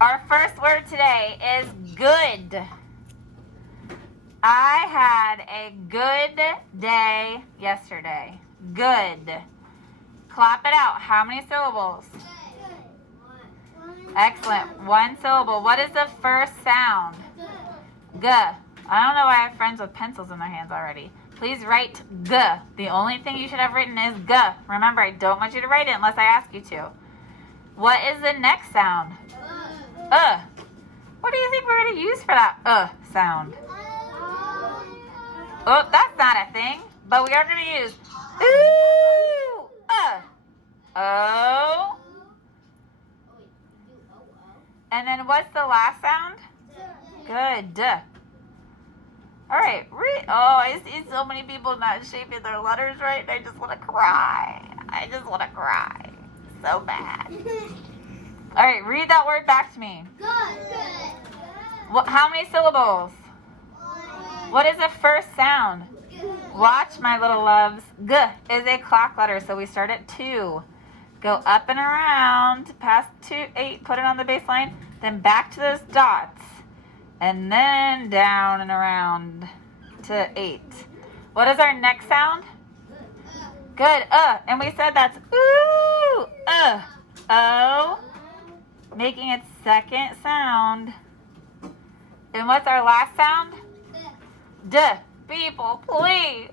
Our first word today is good. I had a good day yesterday. Good. Clap it out. How many syllables? Excellent. One syllable. What is the first sound? G. I don't know why I have friends with pencils in their hands already. Please write G. The only thing you should have written is G. Remember, I don't want you to write it unless I ask you to. What is the next sound? What do you think we're going to use for that sound? Oh, that's not a thing. But we are going to use ooh, oh. And then what's the last sound? Good. All right. Oh, I see so many people not shaping their letters right, and I just want to cry. So bad. All right, read that word back to me. Good. How many syllables? What is the first sound? Watch, my little loves. G is a clock letter, so we start at 2. Go up and around, past 8, put it on the baseline, then back to those dots, and then down and around to 8. What is our next sound? Good, and we said that's ooh, oh, making its second sound. And what's our last sound? D. People, please.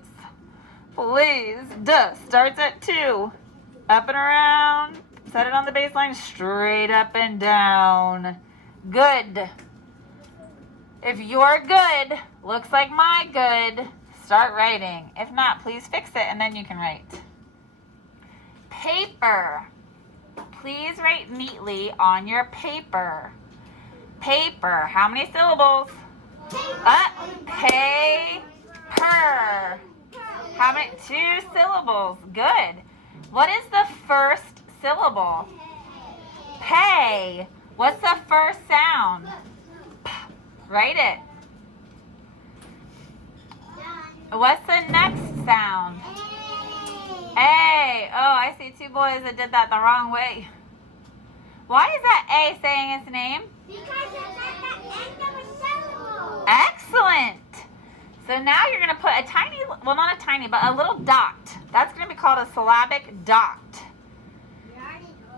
D. Starts at 2. Up and around. Set it on the baseline. Straight up and down. Good. If your good looks like my good, start writing. If not, please fix it and then you can write. Paper. Please write neatly on your paper. Paper. How many syllables? Paper. How many? 2 syllables. Good. What is the first syllable? Pay. What's the first sound? P. Write it. What's the next sound? A. Oh, I see 2 boys that did that the wrong way. Why is that A saying its name? Because it's at the end of a syllable. Excellent. So now you're going to put a tiny, well, not a tiny, but a little dot. That's going to be called a syllabic dot.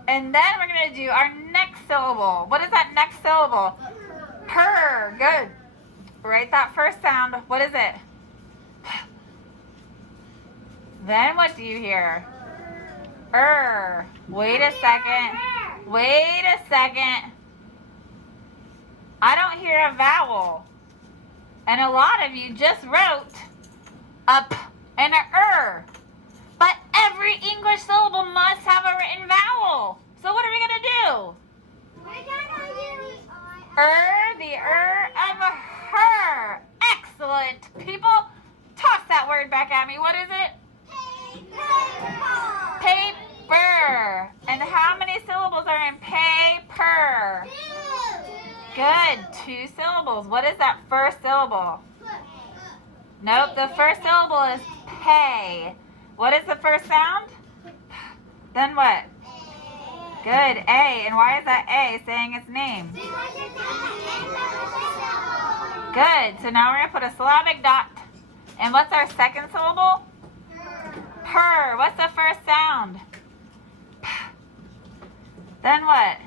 And then we're going to do our next syllable. What is that next syllable? Purr. Good. Write that first sound. What is it? Then what do you hear? Wait a second. I don't hear a vowel. And a lot of you just wrote a P and a But every English syllable must have a written vowel. So what are we going to do? We're gonna use The of her. Excellent. People, toss that word back at me. What is it? Paper. And how many syllables are in paper? Good. 2 syllables. What is that first syllable? Nope. The first syllable is pay. What is the first sound? Then what? Good. A. And why is that A saying its name? Good. So now we're going to put a syllabic dot. And what's our second syllable? Purr. What's the first sound? Then what?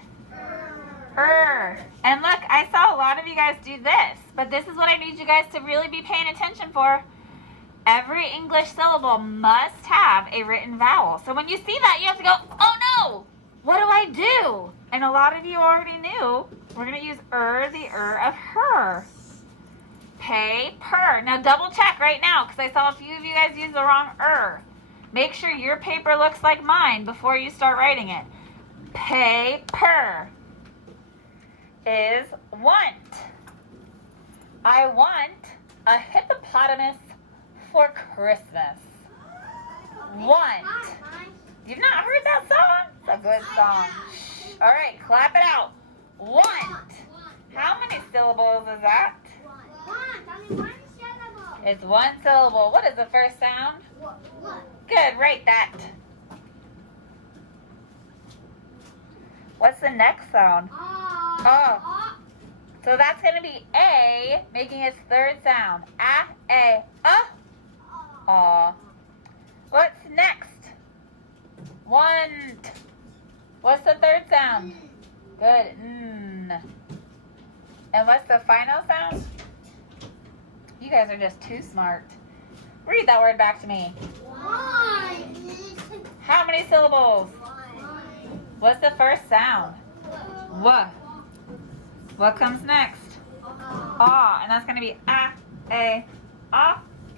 And look, I saw a lot of you guys do this, but this is what I need you guys to really be paying attention for. Every English syllable must have a written vowel. So when you see that, you have to go, oh no, what do I do? And a lot of you already knew. We're going to use the of her. Paper. Now double check right now, because I saw a few of you guys use the wrong Make sure your paper looks like mine before you start writing it. Paper is want. I want a hippopotamus for Christmas. Want. You've not heard that song? It's a good song. All right, clap it out. Want. How many syllables is that? It's 1 syllable. What is the first sound? Good, write that. What's the next sound? Oh. So that's going to be A, making its third sound. A, aw. What's next? Want. What's the third sound? Good. N. And what's the final sound? You guys are just too smart. Read that word back to me. How many syllables? What's the first sound? W. What comes next? Aw. And that's going to be a,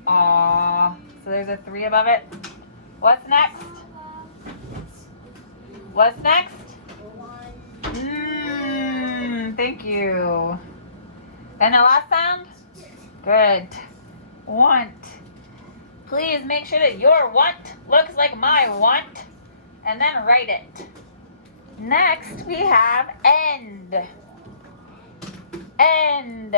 aw. So there's a 3 above it. What's next? What's next? Thank you. And the last sound? Good. Want. Please make sure that your want looks like my want, and then write it. Next, we have end. End.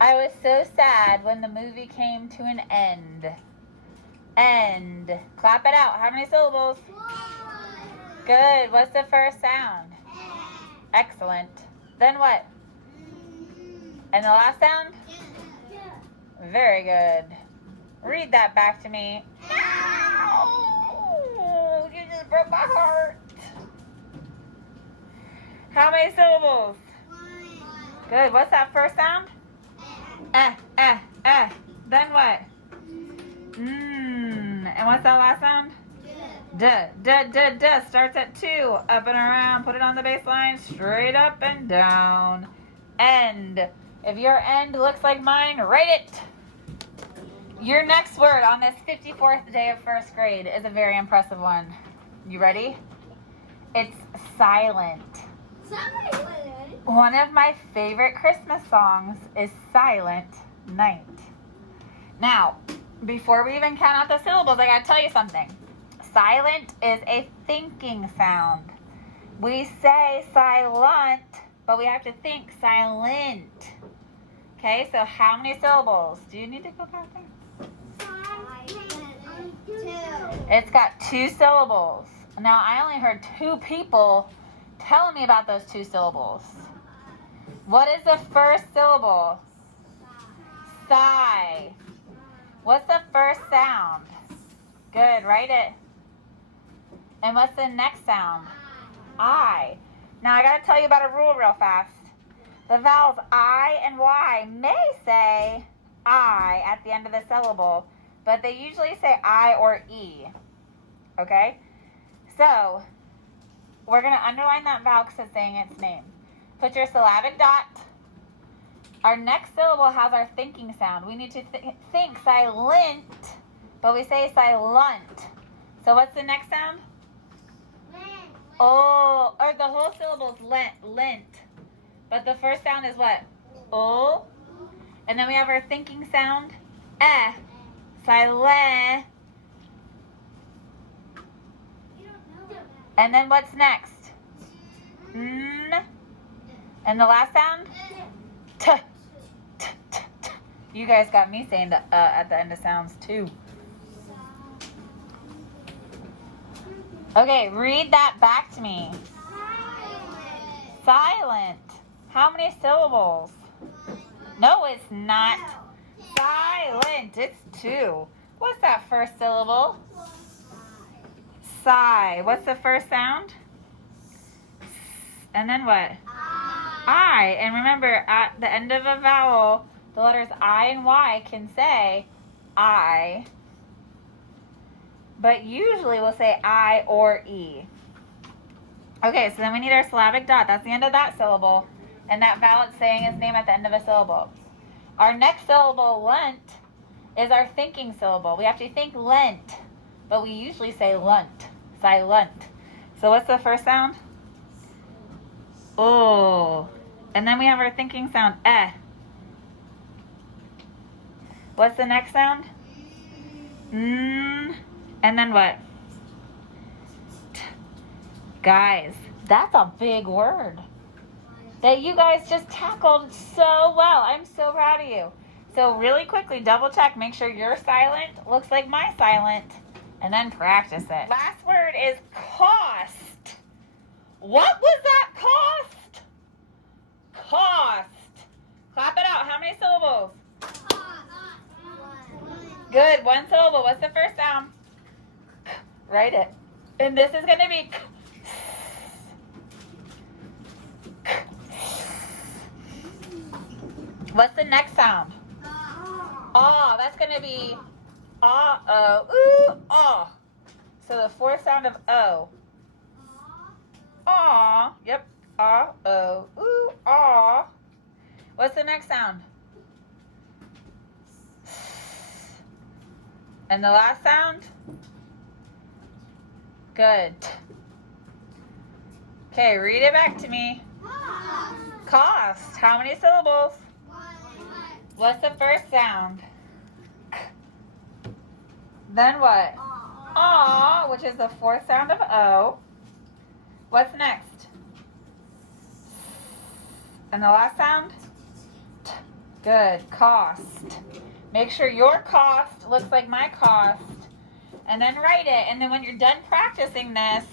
I was so sad when the movie came to an end. End. Clap it out. How many syllables? Good. What's the first sound? Excellent. Then what? And the last sound? Very good. Read that back to me. No! You just broke my heart. How many syllables? Good. What's that first sound? Then what? And what's that last sound? Duh. Starts at 2. Up and around. Put it on the baseline. Straight up and down. End. If your end looks like mine, write it. Your next word on this 54th day of first grade is a very impressive one. You ready? It's silent. One of my favorite Christmas songs is Silent Night. Now, before we even count out the syllables, I gotta tell you something. Silent is a thinking sound. We say silent, but we have to think silent. Okay, so how many syllables? Do you need to go back there? It's got 2 syllables. Now, I only heard 2 people telling me about those 2 syllables. What is the first syllable? Sigh. What's the first sound? Good, write it. And what's the next sound? I. Now, I got to tell you about a rule real fast. The vowels I and Y may say I at the end of the syllable, but they usually say I or E. Okay? So, we're going to underline that vowel because it's saying its name. Put your syllabic dot. Our next syllable has our thinking sound. We need to think silent, but we say silent. So what's the next sound? Oh, or the whole syllable is lent. But the first sound is what? Oh. And then we have our thinking sound. Silent. And then what's next? N. And the last sound? T. You guys got me saying the at the end of sounds too. Okay, read that back to me. Silent. How many syllables? No, it's not. Silent. It's 2. What's that first syllable? Sigh. What's the first sound? And then what? I. And remember, at the end of a vowel, the letters I and Y can say I. But usually we'll say I or E. Okay, so then we need our syllabic dot. That's the end of that syllable. And that vowel is saying its name at the end of a syllable. Our next syllable, lent, is our thinking syllable. We have to think lent, but we usually say lunt, silent. So what's the first sound? Oh. And then we have our thinking sound, eh. What's the next sound? And then what? Guys, that's a big word that you guys just tackled so well. I'm so proud of you. So really quickly, double check. Make sure your silent looks like my silent, and then practice it. Last word is cost. What was that cost? Good. One syllable. What's the first sound? Write it. And this is going to be What's the next sound? Ah. That's going to be ah. So the fourth sound of O. Aw. Yep. Aw. What's the next sound? And the last sound? Good. Okay, read it back to me. Cost. How many syllables? What's the first sound? Then what? Aw, which is the fourth sound of O. What's next? And the last sound? T. Good. Cost. Make sure your cost looks like my cost. And then write it. And then when you're done practicing this,